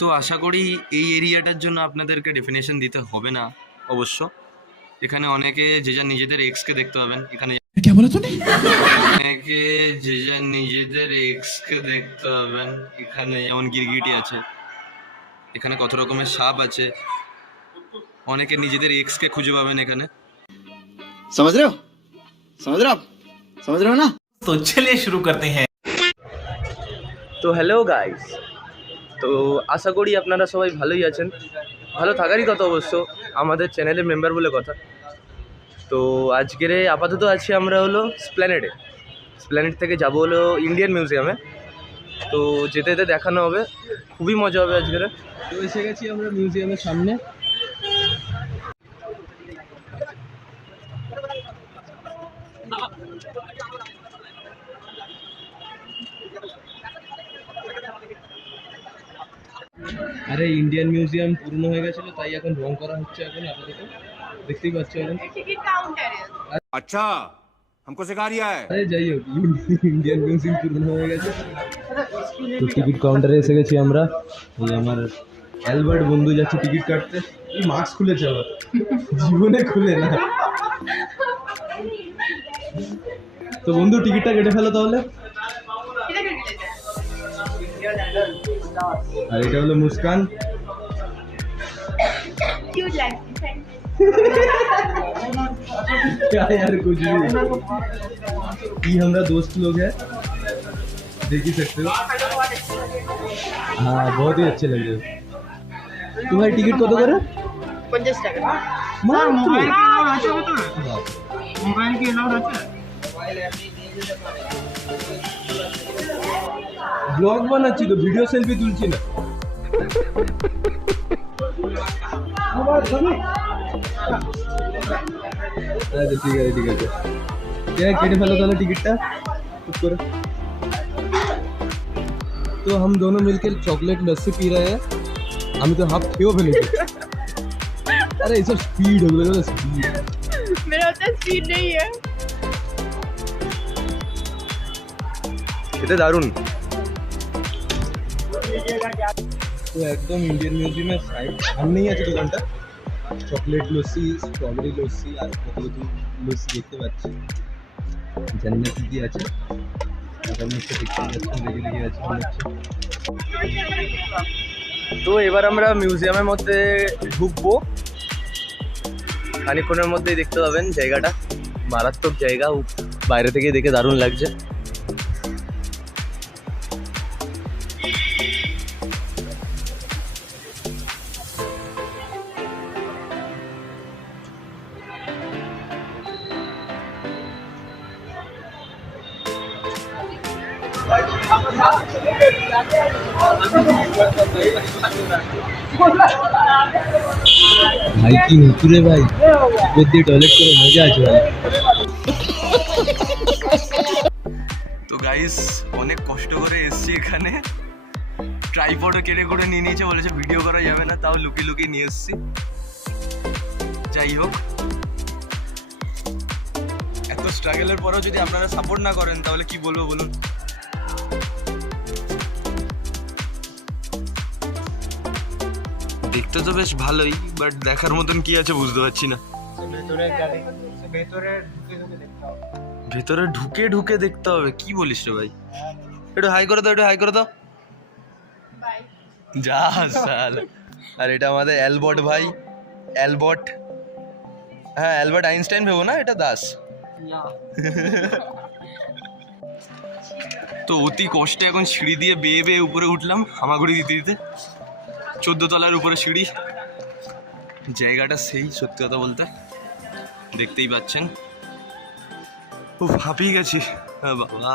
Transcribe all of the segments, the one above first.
তো আশা করি এই এরিয়াটার জন্য আপনাদেরকে ডেফিনেশন দিতে হবে না অবশ্য। এখানে অনেকে যে যার নিজেদের এক্সকে দেখতে পাবেন। এখানে অনেকে যে যার নিজেদের এক্সকে দেখতে পাবেন। এখানে যেমন গিরগিটি আছে, এখানে কত রকমের সাপ আছে, অনেকে নিজেদের এক্সকে খুঁজে পাবেন এখানে। समझ रहे हो समझ रहे हो ना। तो चलिए शुरू करते हैं। তো হ্যালো গাইস, তো আশা করি আপনারা সবাই ভালোই আছেন। ভালো থাকারই কথা অবশ্য, আমাদের চ্যানেলের মেম্বার বলে কথা। তো আজকের আপাতত আছি আমরা হলো স্প্ল্যানেডে। স্প্ল্যানেড থেকে যাব হলো ইন্ডিয়ান মিউজিয়ামে। তো যেতে যেতে দেখানো হবে, খুবই মজা হবে আজকের। তো এসে গেছি আমরা মিউজিয়ামের সামনে। আরে ইন্ডিয়ান মিউজিয়াম পুরনো হয়ে গেছিল, তাই এখন রং করা হচ্ছে। এখন আপাতত দেখতেই পাচ্ছ এখন। अच्छा हमको सिखा रिया है। আরে যাই হোক, ইন্ডিয়ান মিউজিয়াম পুরনো হয়ে গেছে। তো টিকিট কাউন্টারে এসে গেছি আমরা। এই আমার অ্যালবার্ট বন্ধু যাচ্ছে টিকিট কাটতে। এই মাস্ক খুলেছে আবার, জীবনে খুলে না। তো বন্ধু টিকিটটা কেটে ফেলো তাহলে। আর এটা হলো মুস্কান। क्या यार कुछ भी, ये हमारा दोस्त लोग हैं, देख ही सकते हो। हाँ बहुत ही अच्छे लग रहे हो। तुम्हारी टिकट कत करे? 50 টাকা। মোবাইল কি এলাউড আছে? ব্লগ বানাচ্ছি তো, ভিডিও সেলফি তুলছি না। আচ্ছা ঠিক আছে ঠিক আছে, কেটে ফেলো তাহলে টিকিটটা चुप करो। तो हम दोनों मिलकर चॉकलेट लस्सी पी रहे हैं। हम तो हाफ खेओ ফেলেছি। अरे ये सब स्पीड हो गया, स्पीड मेरा उतना स्पीड नहीं है। এটা দারুণ। তো একদম ইন্ডিয়ান মিউজিয়ামের সামনেই আছে দোকানটা। চকলেট লস্যি, স্ট্রবেরি লস্যি আর কত কত লস্যি দেখতে পাচ্ছি। জান্নাতি দিয়ে আছে, তো এবার আমরা মিউজিয়ামের মধ্যে ঢুকবো। খানিকক্ষণের মধ্যেই দেখতে পাবেন জায়গাটা মারাত্মক জায়গা। বাইরে থেকে দেখে দারুণ লাগছে। ভাই কি নুতুরে ভাই, দিয়ে টয়লেট করে মজা আছে ভাই। তো গাইস অনেক কষ্ট করে এসছি এখানে। ট্রাইপডও কেড়ে করে নিয়ে নিয়েছে, বলেছে ভিডিও করা যাবে না, তাও লুকিয়ে লুকিয়ে নিয়ে এসছি। যাই হোক, এত স্ট্রাগলের পরেও যদি আপনারা সাপোর্ট না করেন তাহলে কি বলবো বলুন। দেখতে তো বেশ ভালোই, বাট দেখার মতন কি আছে বুঝতে পারছি না। ভেতরে ঢুকে ঢুকে দেখতে হবে? কি বলিস রে ভাই, একটু হাই করে দাও, একটু হাই করে দাও। যা সাল। আর এটা আমাদের অ্যালবার্ট ভাই, অ্যালবার্ট, হ্যাঁ অ্যালবার্ট আইনস্টাইন ভেবো না, এটা দাস। তো অতি কষ্টে এখন সিঁড়ি দিয়ে বেয়ে বেয়ে উপরে উঠলাম, হামাগুড়ি দিতে দিতে। 14 তলার উপরে সিঁড়ি। জায়গাটা সেই, সত্যি কথা বলতে দেখতেই পাচ্ছেন। ও হাঁপিয়ে গেছি বাবা।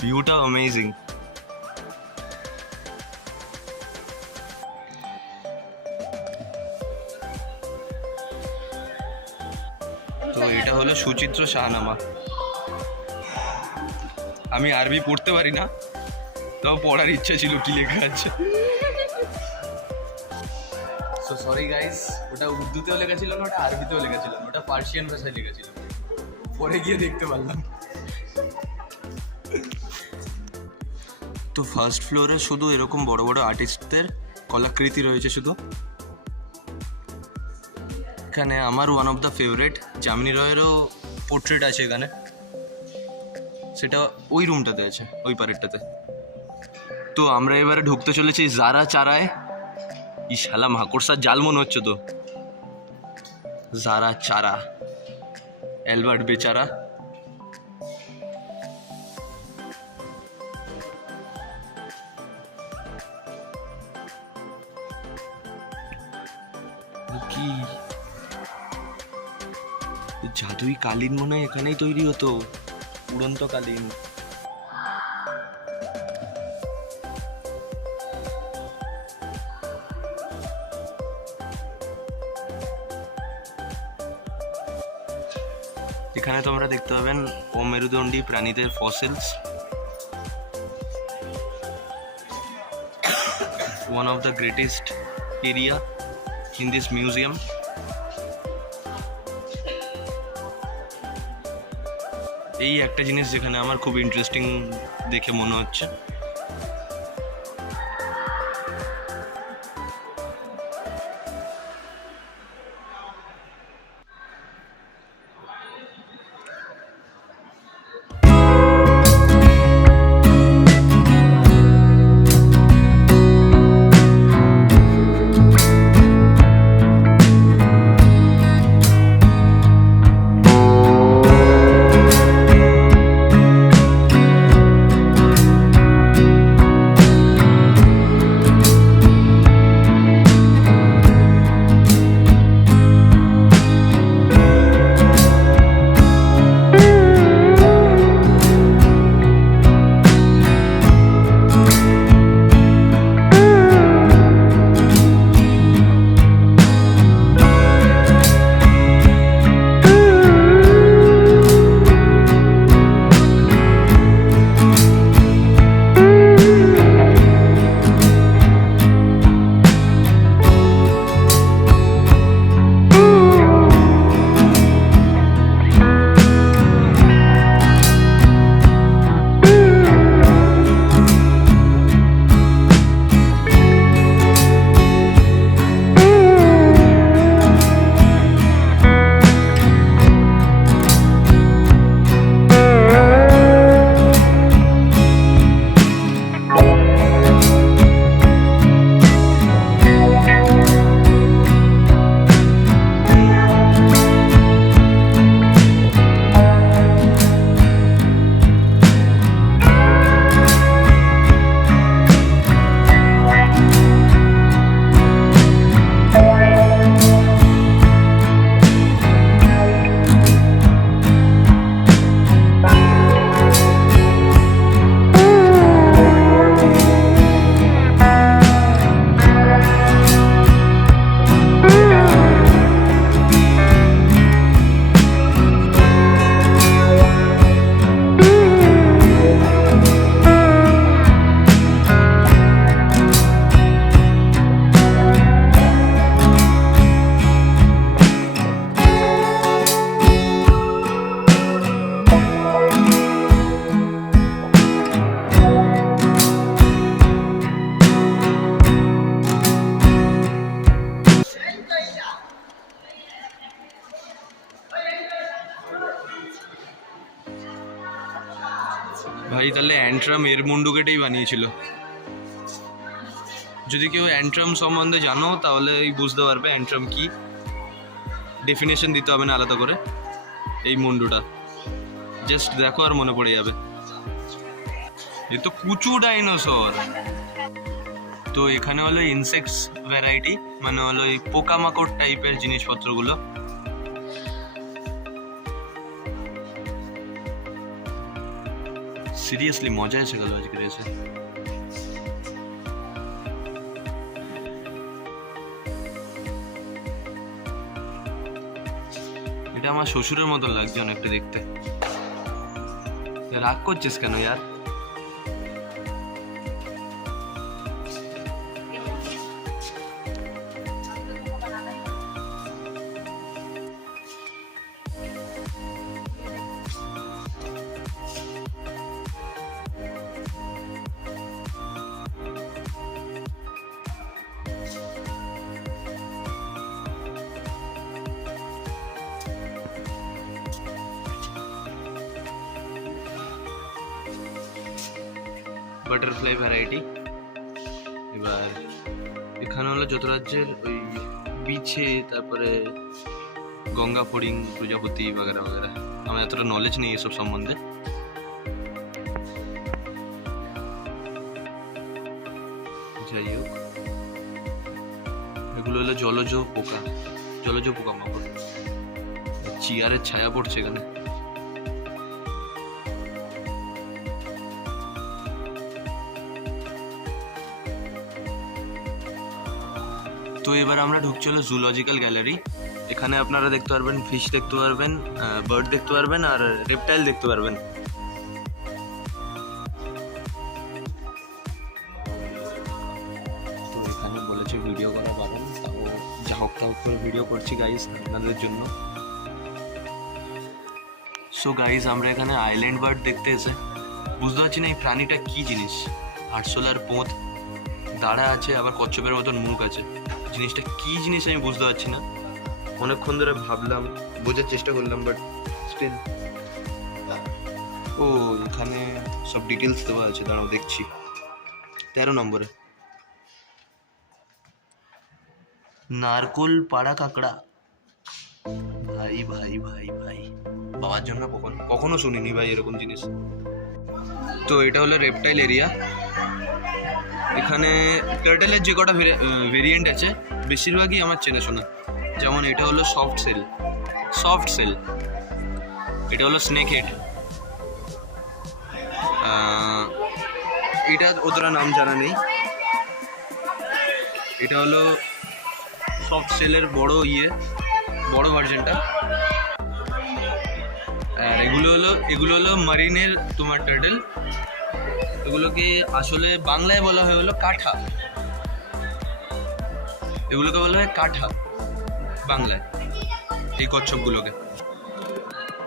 ভিউটা অ্যামেজিং। তো এটা হলো সুচিত্র শাহনামা। আমি আরবি পড়তে পারি না, তাও পড়ার ইচ্ছা ছিল কি লেখা আছে। সো সরি গাইস, ওটা উর্দুতেও লেখা ছিল না, ওটা আরবিতেও লেখা ছিল না, ওটা পার্সিয়ান ভাষায় লেখা ছিল। পরে গিয়ে দেখতে পারলাম। তো ফার্স্ট ফ্লোরে শুধু এরকম বড় বড় আর্টিস্টদের কলাকৃতি রয়েছে শুধু। এখানে আমার one of the favourite Jamini রয়েরও পোর্ট্রেট আছে এখানে, সেটা ওই রুমটাতে আছে, ওই পারেরটাতে। তো আমরা এবারে ঢুকতে চলেছি জারা চারায়। ই শালা মাকড়সার জাল মনে হচ্ছে তো। জারা চারা, অ্যালবার্ট বেচারা। কি জাদুই কালীন মনে হয় এখানেই তৈরি হতো, উড়ন্ত কালীন। এখানে তোমরা দেখতে পাবেন অমেরুদণ্ডী প্রাণীদের fossils. one of the greatest area in this museum. এই একটা জিনিস যেখানে আমার খুব ইন্টারেস্টিং দেখে মনে হচ্ছে। ভাই তাহলে অ্যান্ট্রাম এর মুন্ডু কেটেই বানিয়েছিল। যদি কেউ অ্যান্ট্রাম সম্বন্ধে জানো তাহলে বুঝতে পারবে অ্যান্ট্রাম কি, ডেফিনেশন দিতে হবে না আলাদা করে। এই মুন্ডুটা জাস্ট দেখো আর মনে পড়ে যাবে। এ তো কুচু ডাইনোসর। তো এখানে হলো ইনসেক্টস ভ্যারাইটি, মানে হলো এই পোকামাকড় টাইপের জিনিসপত্রগুলো। সিরিয়াসলি মজা এসে গেল আজকের এসে। এটা আমার শ্বশুরের মতো লাগছে অনেকটা দেখতে। রাগ করছিস কেন ইয়ার? Butterfly variety. এবার এখানে হলো যত রাজ্যের ওই বিছে, তারপরে গঙ্গা ফড়িং, প্রজাপতি বাগেরা বাগেরা। আমার এতটা নলেজ নেই এসব সম্বন্ধে। যাই হোক, এগুলো হলো জলজ পোকামাকড়। চেয়ারের ছায়া পড়ছে এখানে। তো এবার আমরা ঢুকছি হলো জুলজিক্যাল গ্যালারি। এখানে আপনারা দেখতে পারবেন ফিশ দেখতে পারবেন, বার্ড দেখতে পারবেন, আর রেপটাইল দেখতে পারবেন। তো এখানে বলেছে ভিডিও করা বারণ, তাও যা হোক করে ভিডিও করছি গাইস আপনাদের জন্য। সো গাইস, আমরা এখানে আইল্যান্ড বার্ড দেখতে এসে বুঝতে পারছি না এই প্রাণীটা কি জিনিস। আরশোলার পোঁত, দাঁড়া আছে, আবার কচ্ছপের মতন মুখ আছে। জিনিসটা কি জিনিস আমি বুঝতে পারছি না। অনেকক্ষণ ধরে ভাবলাম, বোঝার চেষ্টা করলাম, বাট স্টিল। ও, এখানে সব ডিটেলস দেওয়া আছে, দাঁড়াও দেখছি। 13 নম্বরে নারকোল পাড়া কাঁকড়া। ভাই ভাই ভাই ভাই, পাওয়ার জন্য কখনো শুনিনি ভাই এরকম জিনিস। তো এটা হলো রেপটাইল এরিয়া। এখানে টার্টেলের যে কটা ভেরিয়েন্ট আছে বেশিরভাগই আমার চেনাশোনা। যেমন এটা হলো সফট সেল, এটা হলো স্নেক হেড, এটা ওদের নাম জানা নেই। এটা হলো সফট সেলের বড় ভার্জনটা। আর এগুলো হলো মারিনের তোমার টার্টেল। এগুলোকে আসলে বাংলায় বলা হয় হলো কাঠা। এগুলোকে বলা হয় কাঠা বাংলায়, এই কচ্ছপগুলোকে।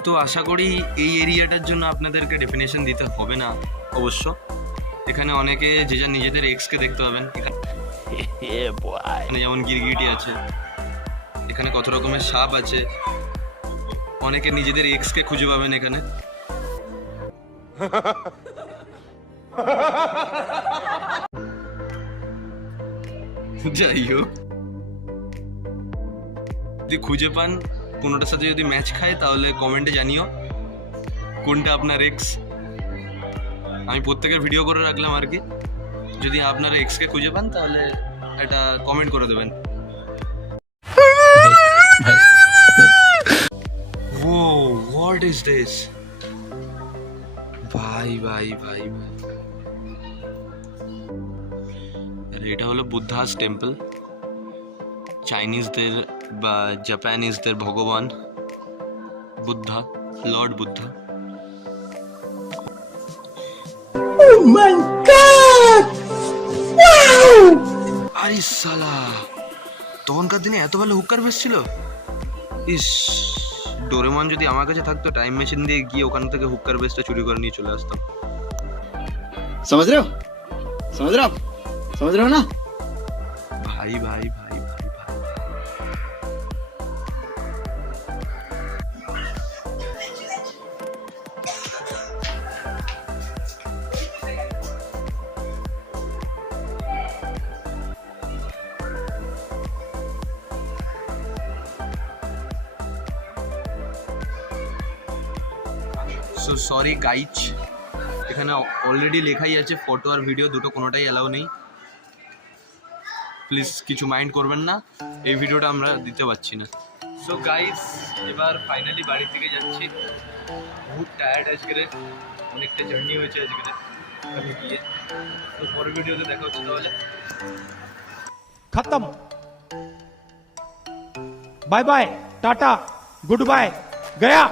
তো আশা করি এই এরিয়াটার জন্য আপনাদেরকে ডেফিনেশন দিতে হবে না অবশ্য। এখানে অনেকে যে যার নিজেদের এক্সকে দেখতে পাবেন। এখানে যেমন গিরগিটি আছে, এখানে কত রকমের সাপ আছে। অনেকে নিজেদের এক্সকে খুঁজে পাবেন এখানে। যাই হোক, যদি খুঁজে পান, কোনোটার সাথে যদি ম্যাচ খায়, তাহলে কমেন্টে জানিও কোনটা আপনার এক্স। আমি প্রত্যেকের ভিডিও করে রাখলাম আর কি। যদি আপনারা এক্সকে খুঁজে পান তাহলে একটা কমেন্ট করে দেবেন। ও, হোয়াট ইজ দিস? ভাই ভাই ভাই ভাই, এটা হলো বুদ্ধাস টেম্পল। চাইনিজদের বা জাপানিজদের ভগবান বুদ্ধা, লর্ড বুদ্ধা। আরে সালা, তখনকার দিনে এত ভালো হুক্কার বেস ছিল। ইস, ডোরেমন যদি আমার কাছে থাকতো, টাইম মেশিন দিয়ে গিয়ে ওখান থেকে হুক্কার বেসটা চুরি করে নিয়ে চলে আসতাম। समझ रहे हो ना? ভাই ভাই ভাই ভাই ভাই, সো সরি গাইজ, এখানে অলরেডি লেখাই আছে ফটো আর ভিডিও দুটো কোনোটাই অ্যালাউ নেই। প্লিজ কিছু মাইন্ড করবেন না, এই ভিডিওটা আমরা দিতে পারছি না। সো গাইজ, এবার ফাইনালি বাড়ি থেকে যাচ্ছি। বহুত টায়ার্ড আজকে, অনেকটা জার্নি হয়েছে আজকে আমি গিয়ে। তো পরের ভিডিওতে দেখা হচ্ছে তাহলে। खत्म। Bye bye, tata, goodbye, गया।